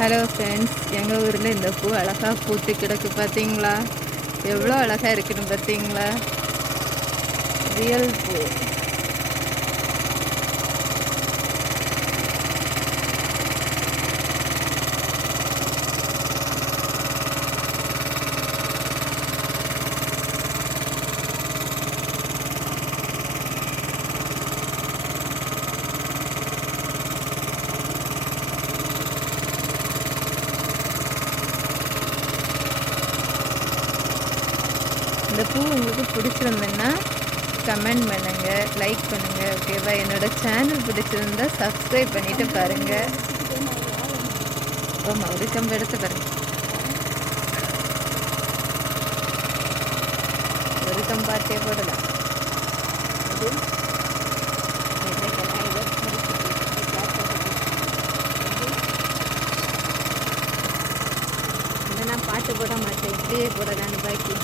Hello friends, எங்கள் ஊரில் இந்த பூ அழகாக பூத்து கிடக்கு. பார்த்தீங்களா? எவ்வளோ அழகாக இருக்குன்னு பார்த்தீங்களா? ரியல் பூ. இந்த பூ உங்களுக்கு பிடிச்சிருந்ததுன்னா கமெண்ட் பண்ணுங்கள், லைக் பண்ணுங்கள். ஓகேவா? என்னோட சேனல் பிடிச்சிருந்தா சப்ஸ்கிரைப் பண்ணிவிட்டு பாருங்கள். ஆமாம், ஒரு கம்பு எடுத்து பாருங்கள். ஒரு கம்பாட்டே போடலாம். நான் பாட்டு போட மாட்டேன், இப்படியே போடலான்னு பாக்கி.